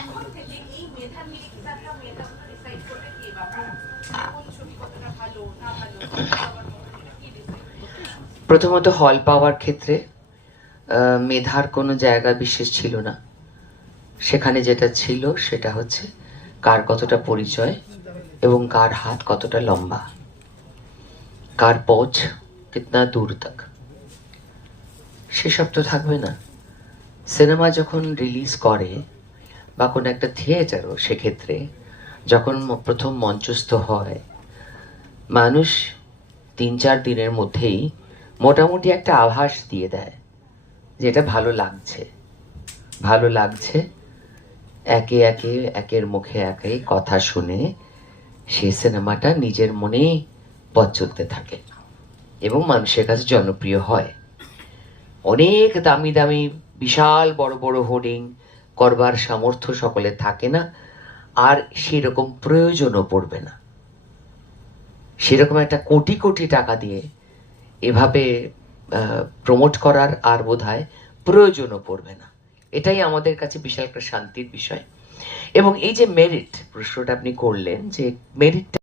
এখন থেকে এই মেধা নিরীক্ষিতাটা মেধাগুলো ডিসাইড করবে কে বা কারা, কোন ছবি কতটা ভালো না ভালো কি ডিসাইড? প্রথমত হল পাওয়ার ক্ষেত্রে মেধার কোনো জায়গা বিশেষ ছিল না। সেখানে যেটা ছিল সেটা হচ্ছে কার কতটা পরিচয় এবং কার হাত কতটা লম্বা, কার পৌঁছ কিতনা দূর তক, সেসব তো থাকবে না। সিনেমা যখন রিলিজ করে বা কোনো একটা থিয়েটারও সেক্ষেত্রে যখন প্রথম মঞ্চস্থ হয়, মানুষ 3-4 দিনের মধ্যেই মোটামুটি একটা আভাস দিয়ে দেয় যে এটা ভালো লাগছে। ভালো লাগছে একে একে একের মুখে একে কথা শুনে সেই সিনেমাটা নিজের মনেই পথ চলতে থাকে এবং মানুষের কাছে জনপ্রিয় হয়। অনেক দামি দামি বিশাল বড় বড় হোর্ডিং করবার সামর্থ্য সকলের থাকে না, আর সেরকম প্রয়োজনও পড়বে না। সেরকম একটা কোটি কোটি টাকা দিয়ে এভাবে প্রমোট করার আর বোধহয় প্রয়োজনও পড়বে না। এটাই আমাদের কাছে বিশাল একটা শান্তির বিষয়। এবং এই যে মেরিট প্রশ্নটা আপনি করলেন, যে মেরিটটা